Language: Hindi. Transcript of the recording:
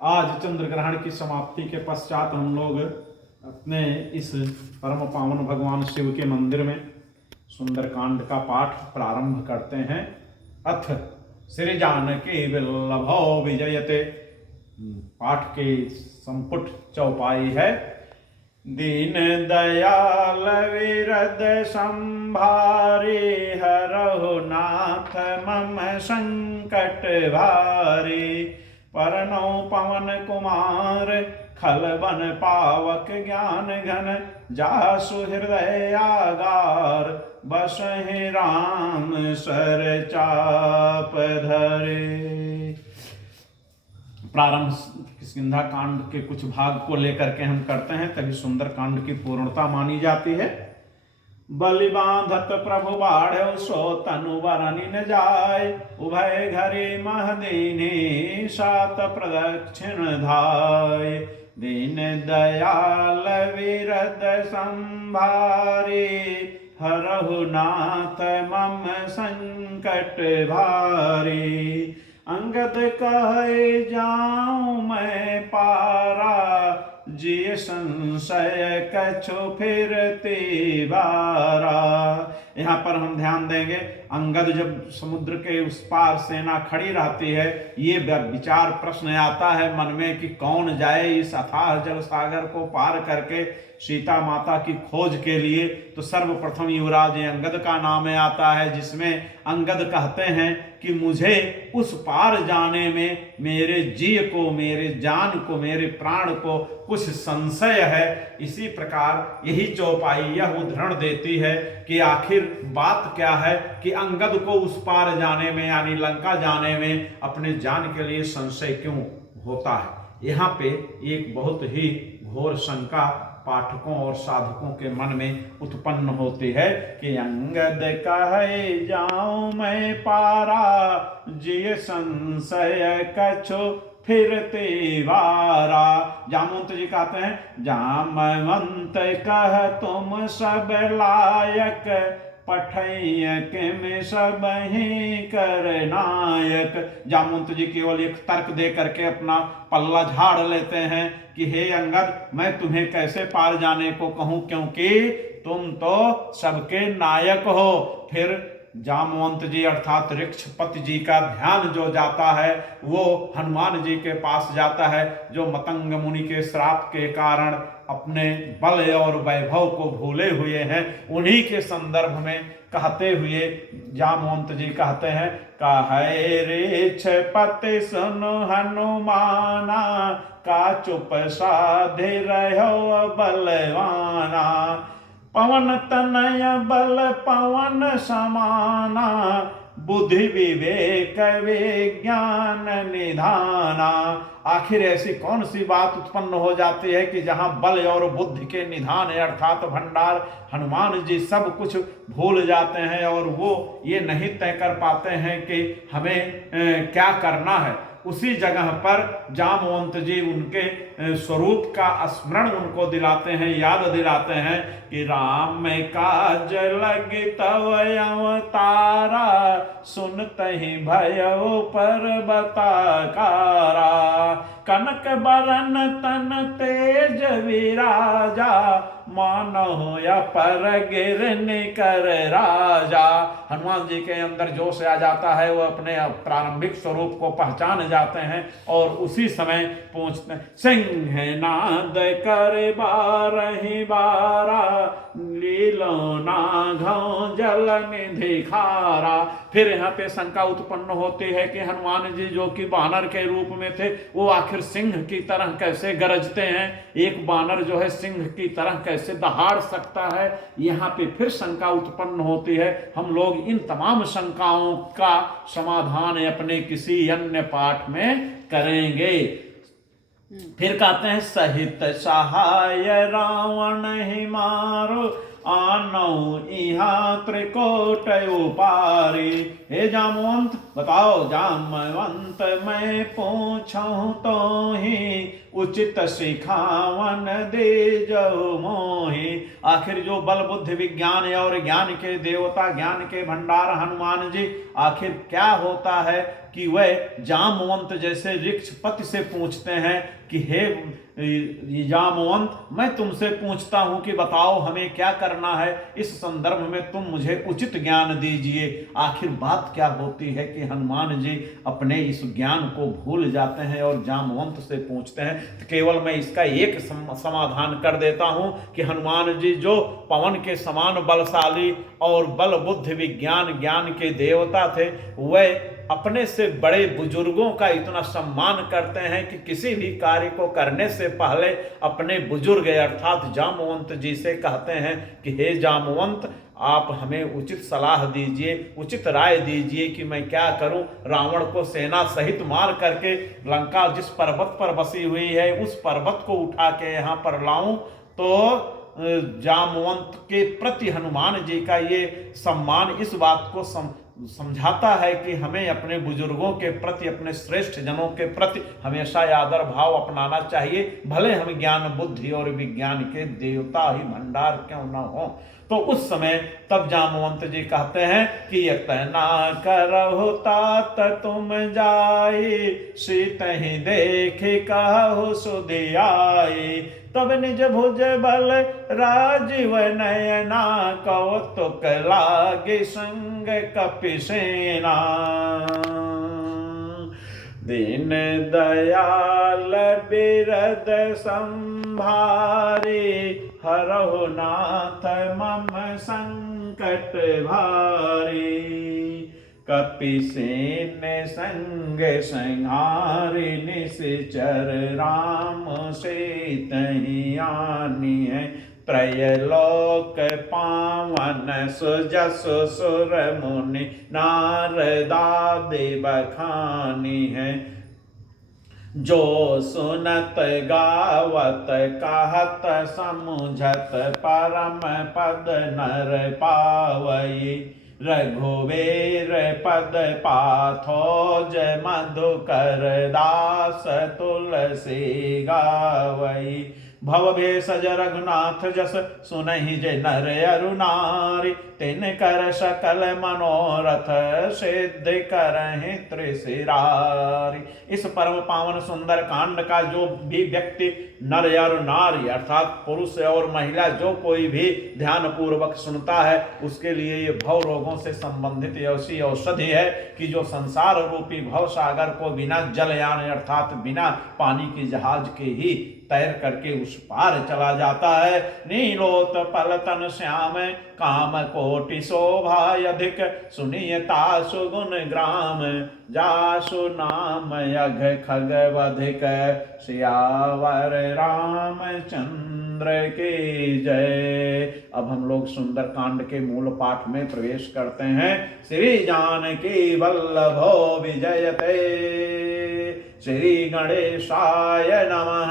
आज चंद्र ग्रहण की समाप्ति के पश्चात हम लोग अपने इस परम पावन भगवान शिव के मंदिर में सुंदरकांड का पाठ प्रारंभ करते हैं। अथ श्री जानकी वल्लभो विजयते। पाठ के संपुट चौपाई है। दीन दयाल विरद संभारे, हरहु नाथ मम संकट भारे। परनौ पवन कुमार, खल बन पावक ज्ञान घन। जासु हृदय आगार, बसहि राम सर चाप धरे। प्रारंभ किष्किंधा कांड के कुछ भाग को लेकर के हम करते हैं, तभी सुंदर कांड की पूर्णता मानी जाती है। बलि बांधत प्रभु बाढ़, सो तनु बरनि न जाय। उभय घरे महदीनी, सात प्रदक्षिण धाय। दीन दयाल विरद संभारे, हरहु नाथ मम संकट भारे। अंगद कहे जाऊं मैं पारा, जिय संशय कछु फिरते बारा। यहाँ पर हम ध्यान देंगे, अंगद जब समुद्र के उस पार सेना खड़ी रहती है, ये विचार प्रश्न आता है मन में कि कौन जाए इस अथाह जल सागर को पार करके सीता माता की खोज के लिए। तो सर्वप्रथम युवराज अंगद का नाम आता है, जिसमें अंगद कहते हैं कि मुझे उस पार जाने में मेरे जी को, मेरे जान को, मेरे प्राण को कुछ संशय है। इसी प्रकार यही चौपाई यह उदाहरण देती है कि आखिर बात क्या है कि अंगद को उस पार जाने में यानी लंका जाने में अपने जान के लिए संशय क्यों होता है। यहाँ पे एक बहुत ही घोर शंका पाठकों और साधकों के मन में उत्पन्न होती है कि अंगद कहे जाऊं मैं पारा, जिय संशय कछु फिरते वारा। जामवंत जी कहते हैं, जामवंत कह तुम सब लायक, पठैय के में सब ही कर नायक। जामवंत जी केवल एक तर्क दे करके अपना पल्ला झाड़ लेते हैं कि हे अंगद, मैं तुम्हें कैसे पार जाने को कहूं, क्योंकि तुम तो सबके नायक हो। फिर जामवंत जी अर्थात ऋक्षपति जी का ध्यान जो जाता है वो हनुमान जी के पास जाता है, जो मतंग मुनि के श्राप के कारण अपने बल और वैभव को भूले हुए हैं। उन्हीं के संदर्भ में कहते हुए जामवंत जी कहते हैं, कहे ऋक्षपति सुनो हनुमाना, का चुप साधे रहो बलवाना। पवन तनय बल पवन समाना, बुद्धि विवेक विज्ञान निधाना। आखिर ऐसी कौन सी बात उत्पन्न हो जाती है कि जहां बल और बुद्धि के निधान है अर्थात भंडार, हनुमान जी सब कुछ भूल जाते हैं और वो ये नहीं तय कर पाते हैं कि हमें क्या करना है। उसी जगह पर जामवंत जी उनके स्वरूप का स्मरण उनको दिलाते हैं, याद दिलाते हैं कि राम काज लग तव अवतारा, सुनतहि भयउ पर्वताकारा। कनक बरन तन तेज विराजा, मानो या पर गिरने कर राजा। हनुमान जी के अंदर जोश आ जाता है, वो अपने प्रारंभिक स्वरूप को पहचान जाते हैं और उसी समय पहुंचते हैं। सिंह नाद कर बारहि बारा, लीलो नाघौ जल निधि खारा। फिर यहाँ पे शंका उत्पन्न होती है कि हनुमान जी जो कि बानर के रूप में थे, वो आखिर सिंह की तरह कैसे गरजते हैं। एक बानर जो है सिंह की तरह कैसे दहाड़ सकता है। यहाँ पे फिर शंका उत्पन्न होती है। हम लोग इन तमाम शंकाओं का समाधान अपने किसी अन्य पाठ में करेंगे। फिर कहते हैं, सहित सहाय रावण ही मारो, आनौ इहा त्रिकोट उपारी। हे जामवंत बताओ, जामवंत मैं पूछूं तो ही, उचित सिखावन दे जो मोहि। आखिर जो बल बुद्धि विज्ञान और ज्ञान के देवता, ज्ञान के भंडार हनुमान जी, आखिर क्या होता है कि वह जामवंत जैसे वृक्षपति से पूछते हैं कि हे जामवंत, मैं तुमसे पूछता हूं कि बताओ हमें क्या करना है, इस संदर्भ में तुम मुझे उचित ज्ञान दीजिए। आखिर बात क्या होती है कि हनुमान जी अपने इस ज्ञान को भूल जाते हैं और जामवंत से पूछते हैं। तो केवल मैं इसका एक समाधान कर देता हूं कि हनुमान जी जो पवन के समान बलशाली और बल बुद्धि विज्ञान ज्ञान के देवता थे, वह अपने से बड़े बुजुर्गों का इतना सम्मान करते हैं कि किसी भी कार्य को करने से पहले अपने बुजुर्ग अर्थात जामवंत जी से कहते हैं कि हे जामवंत, आप हमें उचित सलाह दीजिए, उचित राय दीजिए कि मैं क्या करूं। रावण को सेना सहित मार करके लंका जिस पर्वत पर बसी हुई है उस पर्वत को उठा के यहाँ पर लाऊं। तो जामवंत के प्रति हनुमान जी का ये सम्मान इस बात को समझाता है कि हमें अपने बुजुर्गों के प्रति, अपने श्रेष्ठ जनों के प्रति हमेशा आदर भाव अपनाना चाहिए, भले हम ज्ञान बुद्धि और विज्ञान के देवता ही भंडार क्यों न हो। तो उस समय तब जामवंत जी कहते हैं कि यतना करहु तात तुम जाए, सीत ही देखे कहु सुधि आए, तब निज भुज बल राजीव नयना, कौतुक लागे संग कपिसेना। दीन दयाल बिरद संभारे, हरहु नाथ मम संकट भारी, कपिसेन संग संहारि, निश्चर राम से तहि आनी है, त्रयलोक पावन सुजस सुर मुनि, नारदादि बखानी है, जो सुनत गावत कहत समुझत, परम पद नर पावई, रघुवीर पद पाथोज, मधुकर दास तुलसी गावई, भवभेषज रघुनाथ जस, सुनहि जे नर अरु नारी, तिन कर सकल मनोरथ, सिद्ध करहि त्रिशिरारी। इस परम पावन सुंदर कांड का जो भी व्यक्ति नर और नारी अर्थात पुरुष और महिला जो कोई भी ध्यान पूर्वक सुनता है, उसके लिए ये भव रोगों से संबंधित ऐसी औषधि है कि जो संसार रूपी भव सागर को बिना जलयान अर्थात बिना पानी की जहाज के ही तैर करके उस पार चला जाता है। नीलोत पलतन श्याम, काम कोटि शोभा अधिक, सुनियता सुगुण ग्राम, जासु नाम यघ खगवधिक, सियावर रामचंद्र की जय। अब हम लोग सुंदर कांड के मूल पाठ में प्रवेश करते हैं। श्री जानकी वल्लभो विजयते, श्री गणेशाय नमः।